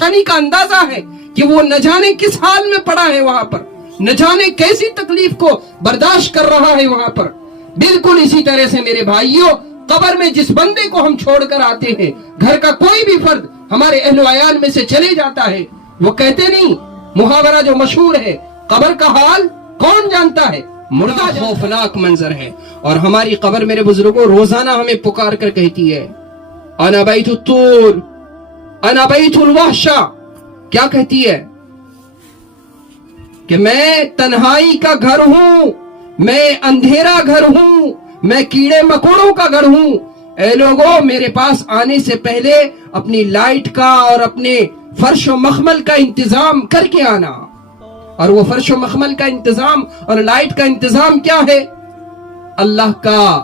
پریشانی کا اندازہ ہے کہ وہ نہ جانے کس حال میں پڑا ہے وہاں پر, نہ جانے کیسی تکلیف کو برداشت کر رہا ہے وہاں پر. بالکل اسی طرح سے میرے بھائیوں, قبر میں جس بندے کو ہم چھوڑ کر آتے ہیں, گھر کا کوئی بھی فرد ہمارے اہل و عیال میں سے چلے جاتا ہے, وہ کہتے نہیں, محاورہ جو مشہور ہے, قبر کا حال کون جانتا ہے, مردہ. خوفناک منظر ہے. اور ہماری قبر میرے بزرگوں روزانہ ہمیں پکار کر کہتی ہے, انا بیت الطور, انا بیت الوحشہ. کیا کہتی ہے؟ کہ میں تنہائی کا گھر ہوں, میں اندھیرا گھر ہوں, میں کیڑے مکوڑوں کا گھر ہوں. اے لوگوں, میرے پاس آنے سے پہلے اپنی لائٹ کا اور اپنے فرش و مخمل کا انتظام کر کے آنا. اور وہ فرش و مخمل کا انتظام اور لائٹ کا انتظام کیا ہے؟ اللہ کا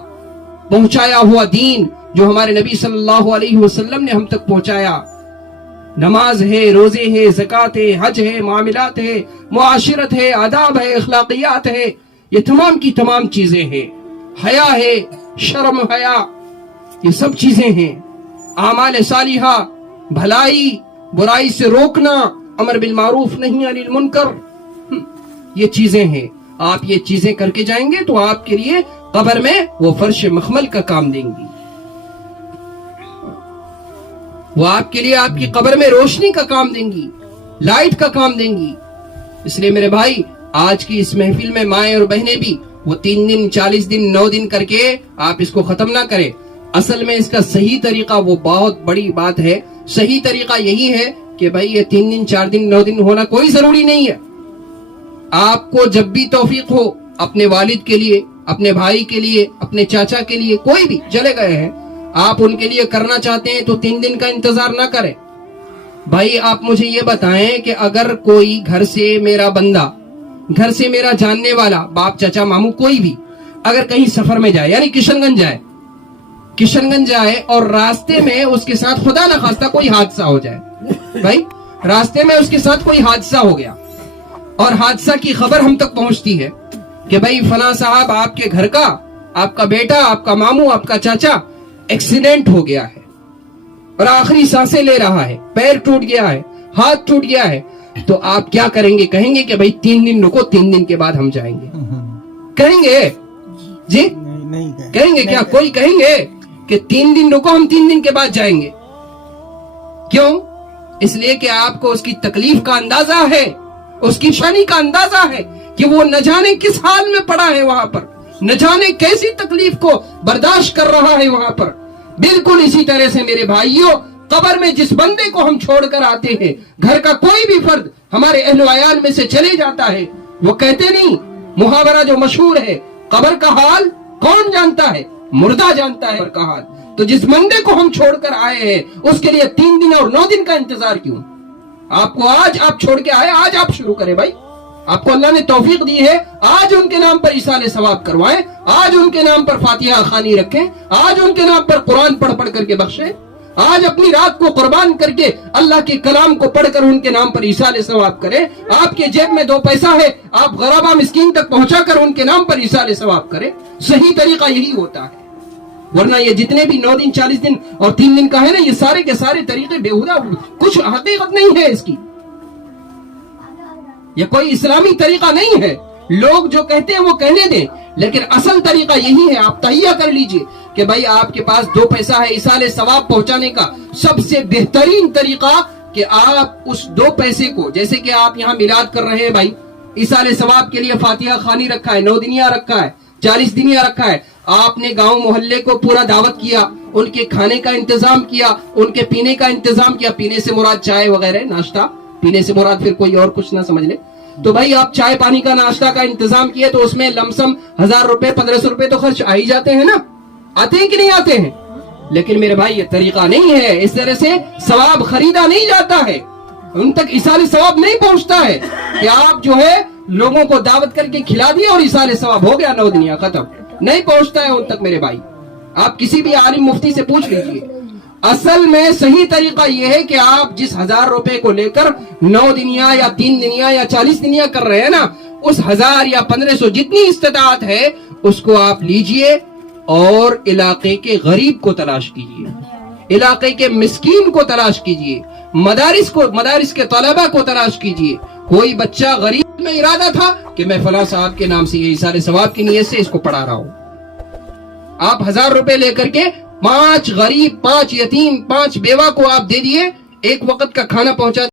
پہنچایا ہوا دین جو ہمارے نبی صلی اللہ علیہ وسلم نے ہم تک پہنچایا. نماز ہے, روزے ہے, زکوٰۃ ہے, حج ہے, معاملات ہے, معاشرت ہے, آداب ہے, اخلاقیات ہے, یہ تمام کی تمام چیزیں ہیں. حیا ہے, شرم حیا, یہ سب چیزیں ہیں. اعمال صالحہ, بھلائی, برائی سے روکنا, امر بالمعروف نہی عن المنکر, یہ چیزیں ہیں. آپ یہ چیزیں کر کے جائیں گے تو آپ کے لیے قبر میں وہ فرش مخمل کا کام دیں گی, وہ آپ کے لیے آپ کی قبر میں روشنی کا کام دیں گی, لائٹ کا کام دیں گی. اس لیے میرے بھائی, آج کی اس محفل میں مائیں اور بہنیں بھی وہ 3 دن 40 دن 9 دن کر کے آپ اس کو ختم نہ کریں. اصل میں اس کا صحیح طریقہ وہ بہت بڑی بات ہے. صحیح طریقہ یہی ہے کہ بھائی یہ 3 دن 4 دن 9 دن ہونا کوئی ضروری نہیں ہے. آپ کو جب بھی توفیق ہو, اپنے والد کے لیے, اپنے بھائی کے لیے, اپنے چاچا کے لیے, کوئی بھی چلے گئے ہیں, آپ ان کے لیے کرنا چاہتے ہیں تو 3 دن کا انتظار نہ کریں. بھائی آپ مجھے یہ بتائیں کہ اگر کوئی گھر سے میرا بندہ, گھر سے میرا جاننے والا, باپ چچا ماموں کوئی بھی, اگر کہیں سفر میں جائے, یعنی کشن گنج جائے اور راستے میں اس کے ساتھ خدا نہ خواستہ کوئی حادثہ ہو جائے, بھائی راستے میں اس کے ساتھ کوئی حادثہ ہو گیا اور حادثہ کی خبر ہم تک پہنچتی ہے کہ بھائی فلاں صاحب آپ کے گھر کا, آپ کا بیٹا, آپ کا ماموں, آپ کا چاچا ایکسیڈنٹ ہو گیا ہے اور آخری سانسیں لے رہا ہے, پیر ٹوٹ گیا ہے, ہاتھ ٹوٹ گیا ہے, تو آپ کیا کریں گے؟ کہیں گے کہ بھائی 3 دن رکو, 3 دن کے بعد ہم جائیں گے. کہیں گے جی؟ کہیں گے کیا؟ کوئی کہیں گے کہ 3 دن رکو, ہم 3 دن کے بعد جائیں گے؟ کیوں؟ اس لیے کہ آپ کو اس کی تکلیف کا اندازہ ہے, اس کی شانی کا اندازہ ہے کہ وہ نہ جانے کس حال میں پڑا ہے وہاں پر, نہ جانے کیسی تکلیف کو برداشت کر رہا ہے وہاں پر. بالکل اسی طرح سے میرے بھائیوں, قبر میں جس بندے کو ہم چھوڑ کر آتے ہیں, گھر کا کوئی بھی فرد ہمارے اہل و عیال میں سے چلے جاتا ہے, وہ کہتے نہیں, محاورہ جو مشہور ہے, قبر کا حال کون جانتا ہے, مردہ جانتا ہے قبر کا حال. تو جس بندے کو ہم چھوڑ کر آئے ہیں اس کے لیے 3 دن اور 9 دن کا انتظار کیوں؟ آپ کو آج آپ چھوڑ کے آئے, آج آپ شروع کریں. بھائی آپ کو اللہ نے توفیق دی ہے, آج ان کے نام پر ایصال ثواب کروائیں, آج ان کے نام پر فاتحہ خوانی رکھیں, آج ان کے نام پر قرآن پڑھ کر کے بخشیں, آج اپنی رات کو قربان کر کے اللہ کے کلام کو پڑھ کر ان کے نام پر ایصال ثواب کریں. آپ کے جیب میں 2 پیسہ ہے, آپ غربا مسکین تک پہنچا کر ان کے نام پر ایصال ثواب کریں. صحیح طریقہ یہی ہوتا ہے, ورنہ یہ جتنے بھی 9 دن 40 دن اور 3 دن کا ہے نا, یہ سارے کے سارے طریقے بیہودہ, کچھ حقیقت نہیں ہے اس کی, یہ کوئی اسلامی طریقہ نہیں ہے. لوگ جو کہتے ہیں وہ کہنے دیں, لیکن اصل طریقہ یہی ہے. آپ تہیہ کر لیجئے کہ بھائی آپ کے پاس 2 پیسہ ہے ایصال ثواب پہنچانے کا, سب سے بہترین طریقہ کہ آپ اس 2 پیسے کو, جیسے کہ آپ یہاں میلاد کر رہے ہیں بھائی, ایصال ثواب کے لیے فاتحہ خوانی رکھا ہے, 9 دنیا رکھا ہے, 40 دنیا رکھا ہے, آپ نے گاؤں محلے کو پورا دعوت کیا, ان کے کھانے کا انتظام کیا, ان کے پینے کا انتظام کیا. پینے سے مراد چائے وغیرہ ناشتہ, پینے سے مراد پھر کوئی اور کچھ نہ سمجھ لے. تو بھائی آپ چائے پانی کا ناشتہ کا انتظام کیے تو اس میں لمسم 1000 روپے 1500 روپے تو خرچ آ ہی جاتے ہیں نا, آتے ہیں کہ نہیں آتے ہیں؟ لیکن میرے بھائی یہ طریقہ نہیں ہے, اس طرح سے ثواب خریدا نہیں جاتا ہے, ان تک ایصال ثواب نہیں پہنچتا ہے کہ آپ جو ہے لوگوں کو دعوت کر کے کھلا دیا اور ایصال ثواب ہو گیا, 9 دنیا ختم, نہیں پہنچتا ہے ان تک میرے بھائی. آپ کسی بھی عالم مفتی سے پوچھ لیجئے, اصل میں صحیح طریقہ یہ ہے کہ آپ جس 1000 روپے کو لے کر 9 دنیا یا 3 دنیا یا 40 دنیا کر رہے ہیں نا, اس 1000 یا 1500 جتنی استطاعت ہے اس کو آپ لیجئے اور علاقے کے غریب کو تلاش کیجئے, علاقے کے مسکین کو تلاش کیجئے، مدارس کے طلبہ کو تلاش کیجئے. کوئی بچہ غریب میں ارادہ تھا کہ میں فلاں صاحب کے نام سے یہ ایصال ثواب کی نیت سے اس کو پڑھا رہا ہوں. آپ 1000 روپے لے کر کے 5 غریب، 5 یتیم، 5 بیوہ کو آپ دے دیے، ایک وقت کا کھانا پہنچا